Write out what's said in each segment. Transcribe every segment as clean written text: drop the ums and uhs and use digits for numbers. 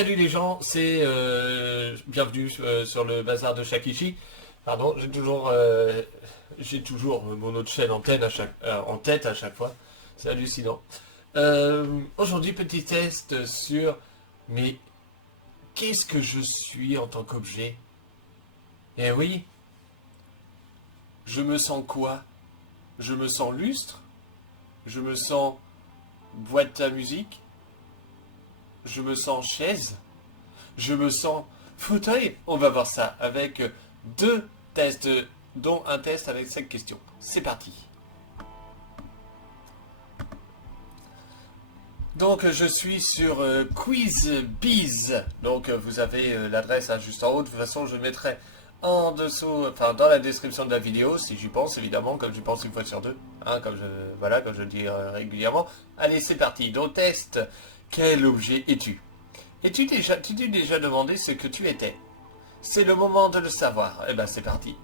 Salut les gens, c'est bienvenue sur le bazar de Shakichi. Pardon, j'ai toujours mon autre chaîne en tête à chaque fois. C'est hallucinant. Aujourd'hui, petit test sur mais qu'est-ce que je suis en tant qu'objet? Eh oui, je me sens quoi? Je me sens lustre? Je me sens boîte à musique? Je me sens chaise? Je me sens fauteuil? On va voir ça avec deux tests, dont un test avec 5 questions. C'est parti. Donc je suis sur QuizBiz. Donc vous avez l'adresse juste en haut. De toute façon, je mettrai en dessous, enfin dans la description de la vidéo, si j'y pense évidemment, comme j'y pense une fois sur deux, hein, comme je le dis régulièrement. Allez, c'est parti. Donc test. Quel objet es-tu? Tu t'es déjà demandé ce que tu étais? C'est le moment de le savoir. Eh ben c'est parti.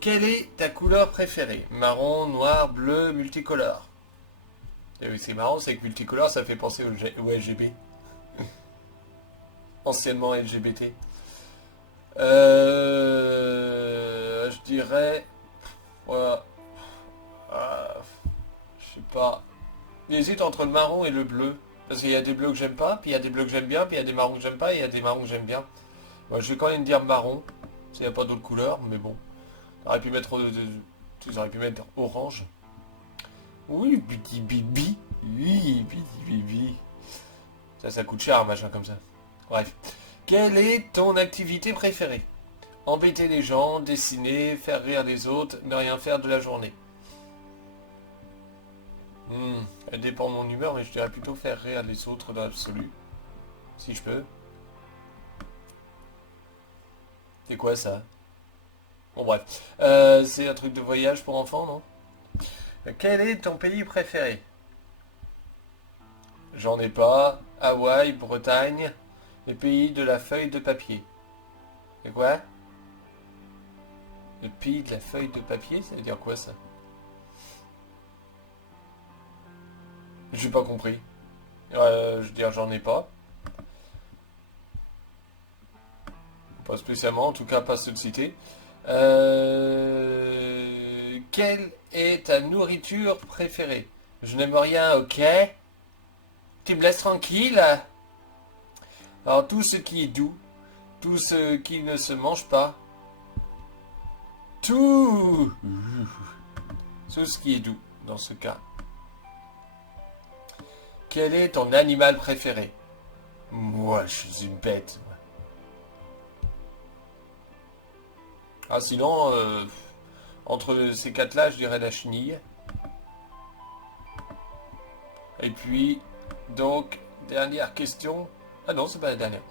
Quelle est ta couleur préférée? Marron, noir, bleu, multicolore. Et oui, c'est marrant, c'est que multicolore, ça fait penser au LGB. Anciennement LGBT. Je dirais... Voilà. Je sais pas. J'hésite entre le marron et le bleu. Parce qu'il y a des bleus que j'aime pas, puis il y a des bleus que j'aime bien, puis il y a des marrons que j'aime pas, et il y a des marrons que j'aime bien. Moi, je vais quand même dire marron, s'il n'y a pas d'autres couleurs, mais bon. Tu aurais pu mettre orange. Oui, biti bibi. Oui, biti bibi. Ça coûte cher, un machin comme ça. Bref. Quelle est ton activité préférée? Embêter les gens, dessiner, faire rire les autres, ne rien faire de la journée. Elle dépend de mon humeur, mais je dirais plutôt faire rire les autres dans l'absolu. Si je peux. C'est quoi ça? Bon bref. C'est un truc de voyage pour enfants, non? Quel est ton pays préféré? J'en ai pas. Hawaï, Bretagne, les pays de la feuille de papier. C'est quoi? Le pays de la feuille de papier, ça veut dire quoi ça? J'ai pas compris. Je veux dire, j'en ai pas. Pas spécialement, en tout cas pas ceux de citer. Quelle est ta nourriture préférée? Je n'aime rien, ok? Tu me laisses tranquille? Alors tout ce qui est doux, tout ce qui ne se mange pas, tout ce qui est doux dans ce cas. Quel est ton animal préféré? Moi, je suis une bête. Ah, sinon, entre ces quatre-là, je dirais la chenille. Et puis, donc, dernière question. Ah non, c'est pas la dernière.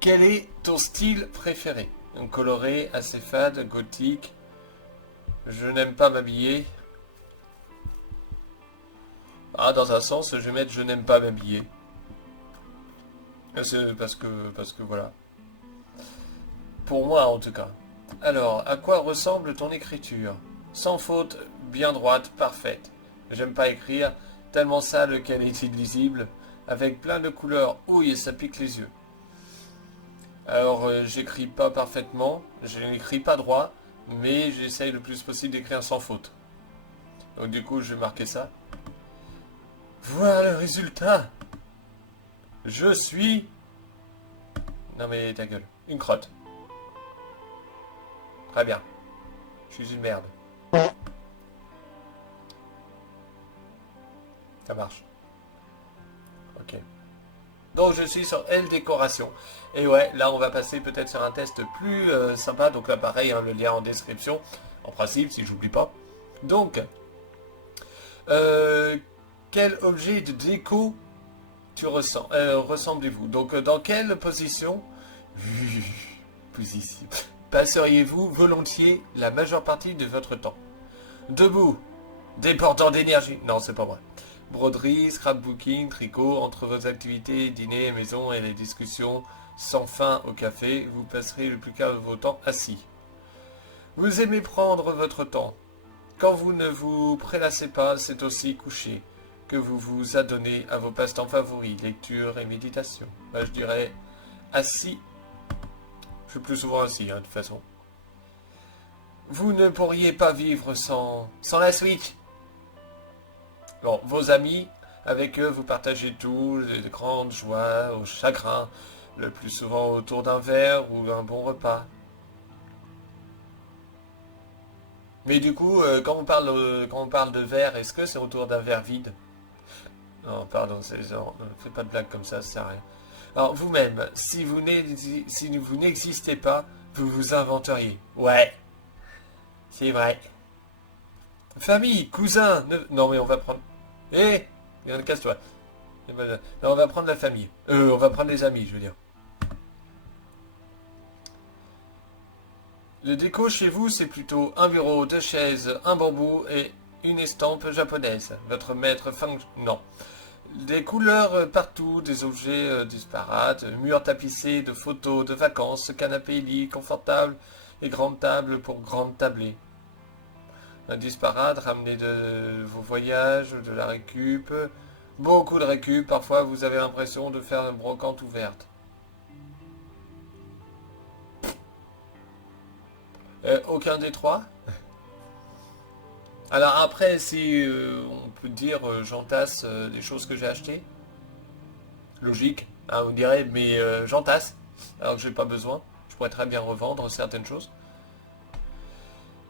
Quel est ton style préféré? Donc, coloré, assez fade, gothique. Je n'aime pas m'habiller. Ah, dans un sens, je vais mettre je n'aime pas m'habiller. C'est parce que voilà. Pour moi, en tout cas. Alors, à quoi ressemble ton écriture? Sans faute, bien droite, parfaite. J'aime pas écrire, tellement sale qu'elle est illisible, avec plein de couleurs. Ouille, ça pique les yeux. Alors, j'écris pas parfaitement, je n'écris pas droit, mais j'essaye le plus possible d'écrire sans faute. Donc du coup, je vais marquer ça. Voilà le résultat. Je suis... Non mais ta gueule. Une crotte. Très bien. Je suis une merde. Ça marche. Ok. Donc je suis sur L décoration. Et ouais, là on va passer peut-être sur un test plus sympa. Donc là pareil, hein, le lien en description. En principe, si j'oublie pas. Donc, quel objet de déco ressemblez-vous? Donc dans quelle position position passeriez-vous volontiers la majeure partie de votre temps? Debout, déportant d'énergie. Non, c'est pas vrai. Broderie, scrapbooking, tricot, entre vos activités, dîner, maison et les discussions sans fin au café, vous passerez le plus clair de vos temps assis. Vous aimez prendre votre temps. Quand vous ne vous prélassez pas, c'est aussi couché que vous vous adonnez à vos passe-temps favoris, lecture et méditation. Bah, je dirais assis. Je suis plus souvent assis, hein, de toute façon. Vous ne pourriez pas vivre sans la Switch. Bon, vos amis, avec eux, vous partagez tout, les grandes joies, aux chagrins, le plus souvent autour d'un verre ou d'un bon repas. Mais du coup, quand on parle de verre, est-ce que c'est autour d'un verre vide? Non, pardon, non, ne faites pas de blagues comme ça sert à rien. Alors, vous-même, si vous n'existez pas, vous vous inventeriez. Ouais, c'est vrai. Famille, cousin, non mais on va prendre... Eh, casse-toi. Non, on va prendre la famille. On va prendre les amis, je veux dire. Le déco chez vous, c'est plutôt un bureau, deux chaises, un bambou et une estampe japonaise. Votre maître non. Des couleurs partout, des objets disparates, murs tapissés de photos de vacances, canapé, lit confortable et grande table pour grande tablée. Un disparate ramené de vos voyages, de la récup. Beaucoup de récup, parfois vous avez l'impression de faire une brocante ouverte. Aucun des trois. Alors après, si on peut dire j'entasse des choses que j'ai achetées, logique, hein, vous direz, mais j'entasse, alors que j'ai pas besoin. Je pourrais très bien revendre certaines choses.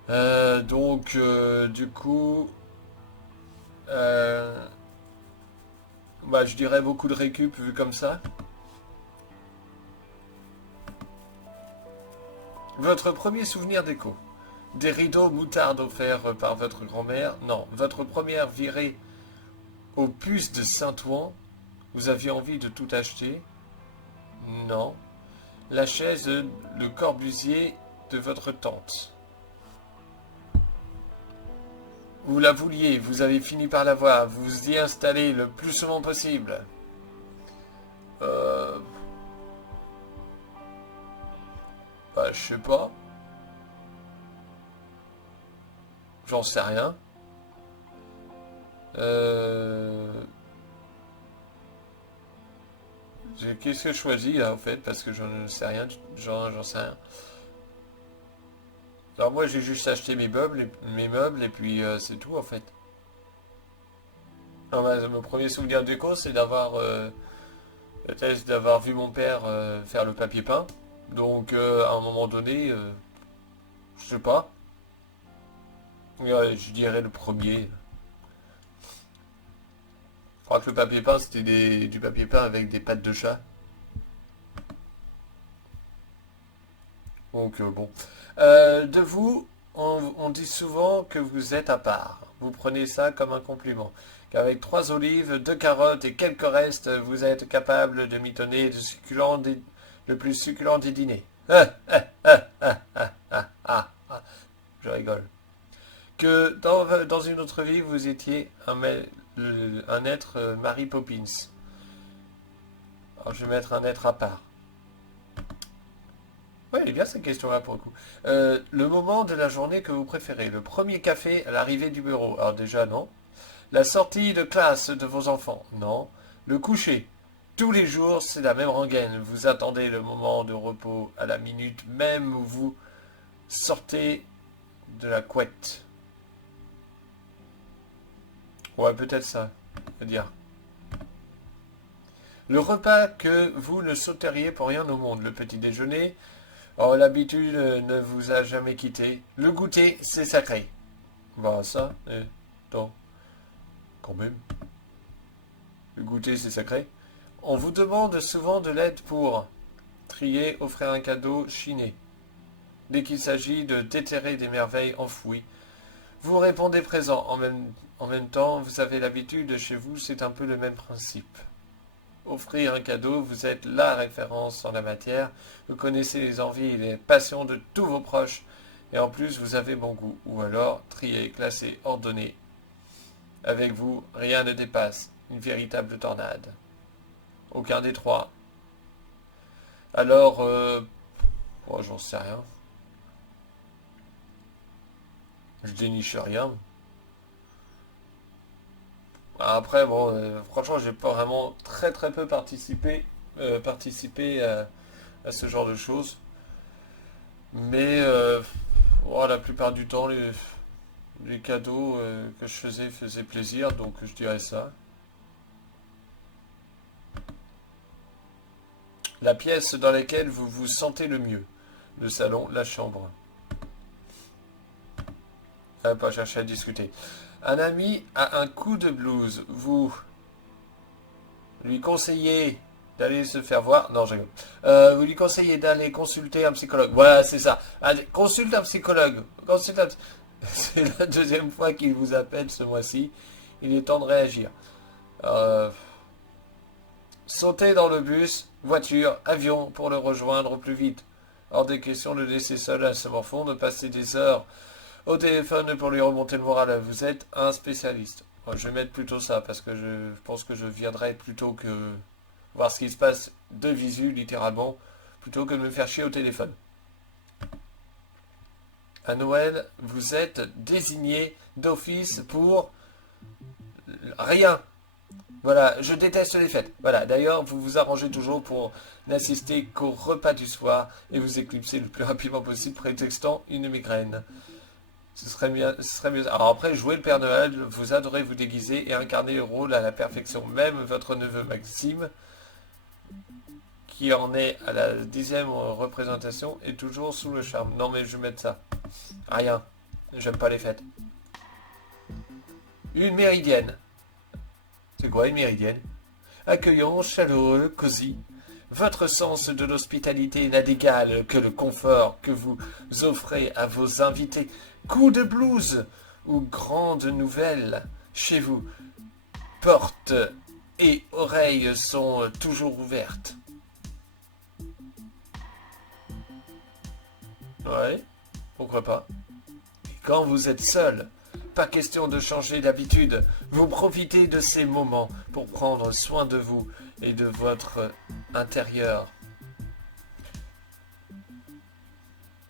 Du coup, bah, je dirais beaucoup de récup vu comme ça. Votre premier souvenir déco. Des rideaux moutarde offerts par votre grand-mère. Non. Votre première virée aux puces de Saint-Ouen. Vous aviez envie de tout acheter. Non. La chaise, le corbusier de votre tante. Vous la vouliez, vous avez fini par l'avoir. Vous vous y installez le plus souvent possible. Bah, je sais pas. J'en sais rien. Qu'est-ce que je choisis là, en fait, parce que je ne sais rien. J'en sais rien. Alors moi, j'ai juste acheté mes meubles et puis c'est tout, en fait. Alors, mon premier souvenir déco, c'est peut-être d'avoir vu mon père faire le papier peint. Donc, à un moment donné, je sais pas. Je dirais le premier. Je crois que le papier peint, c'était du papier peint avec des pattes de chat. Donc, bon. De vous, on dit souvent que vous êtes à part. Vous prenez ça comme un compliment. Qu'avec 3 olives, 2 carottes et quelques restes, vous êtes capable de mitonner le plus succulent des dîners. Je rigole. Que dans une autre vie, vous étiez un être Mary Poppins. Alors, je vais mettre un être à part. Ouais, elle est bien cette question-là pour le coup. Le moment de la journée que vous préférez. Le premier café à l'arrivée du bureau. Alors déjà, non. La sortie de classe de vos enfants. Non. Le coucher. Tous les jours, c'est la même rengaine. Vous attendez le moment de repos à la minute même où vous sortez de la couette. Ouais, peut-être ça. Je veux dire. Le repas que vous ne sauteriez pour rien au monde. Le petit déjeuner. Oh, l'habitude ne vous a jamais quitté. Le goûter, c'est sacré. Bah ça, attends, quand même. Le goûter, c'est sacré. On vous demande souvent de l'aide pour trier, offrir un cadeau, chiner. Dès qu'il s'agit de déterrer des merveilles enfouies, vous répondez présent. En même temps, vous avez l'habitude, chez vous, c'est un peu le même principe. Offrir un cadeau, vous êtes la référence en la matière, vous connaissez les envies et les passions de tous vos proches, et en plus vous avez bon goût, ou alors trier, classer, ordonner. Avec vous, rien ne dépasse, une véritable tornade. Aucun des trois. Alors, oh, j'en sais rien. Je déniche rien. Après, bon, franchement, j'ai pas vraiment très peu participé à ce genre de choses. Mais la plupart du temps, les cadeaux que je faisais faisaient plaisir, donc je dirais ça. La pièce dans laquelle vous vous sentez le mieux. Le salon, la chambre. On va pas chercher à discuter. Un ami a un coup de blues. Vous lui conseillez d'aller se faire voir. Non, je rigole. Vous lui conseillez d'aller consulter un psychologue. Voilà, c'est ça. Allez, consulte un psychologue. C'est la deuxième fois qu'il vous appelle ce mois-ci. Il est temps de réagir. Sautez dans le bus, voiture, avion pour le rejoindre au plus vite. Hors des questions de laisser seul un morphon, de passer des heures au téléphone pour lui remonter le moral. Vous êtes un spécialiste. Moi, je vais mettre plutôt ça parce que je pense que je viendrai plutôt que voir ce qui se passe de visu, littéralement, plutôt que de me faire chier au téléphone. À Noël, vous êtes désigné d'office pour rien. Voilà, je déteste les fêtes. Voilà, d'ailleurs, vous vous arrangez toujours pour n'assister qu'au repas du soir et vous éclipser le plus rapidement possible, prétextant une migraine. Ce serait mieux. Alors après, jouer le Père Noël, vous adorez vous déguiser et incarner le rôle à la perfection. Même votre neveu Maxime, qui en est à la 10e représentation, est toujours sous le charme. Non mais je vais mettre ça. Rien. J'aime pas les fêtes. Une méridienne. C'est quoi une méridienne? Accueillant, chaleureux, cosy. Votre sens de l'hospitalité n'a d'égal que le confort que vous offrez à vos invités. Coup de blues ou grande nouvelle chez vous. Portes et oreilles sont toujours ouvertes. Ouais, pourquoi pas. Et quand vous êtes seul, pas question de changer d'habitude. Vous profitez de ces moments pour prendre soin de vous et de votre intérieur.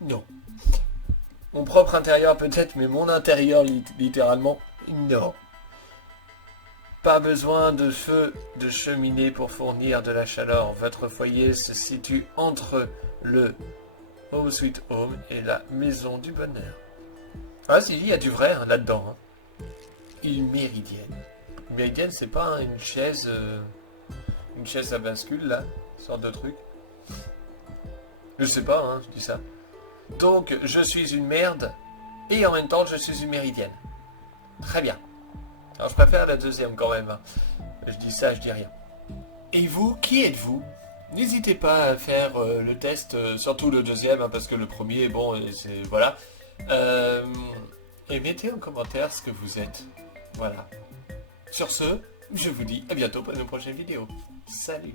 Non. Mon propre intérieur peut-être, mais mon intérieur littéralement, non. Pas besoin de feu de cheminée pour fournir de la chaleur. Votre foyer se situe entre le Home Sweet Home et la maison du bonheur. Ah si, il y a du vrai là-dedans. Hein. Une méridienne. Une méridienne, c'est pas une chaise à bascule, là, sorte de truc. Je sais pas, hein, je dis ça. Donc, je suis une merde, et en même temps, je suis une méridienne. Très bien. Alors, je préfère la deuxième quand même. Hein. Je dis ça, je dis rien. Et vous, qui êtes-vous? N'hésitez pas à faire le test, surtout le deuxième, hein, parce que le premier, bon, c'est... Voilà. Et mettez en commentaire ce que vous êtes. Voilà. Sur ce, je vous dis à bientôt pour une prochaine vidéo. Salut!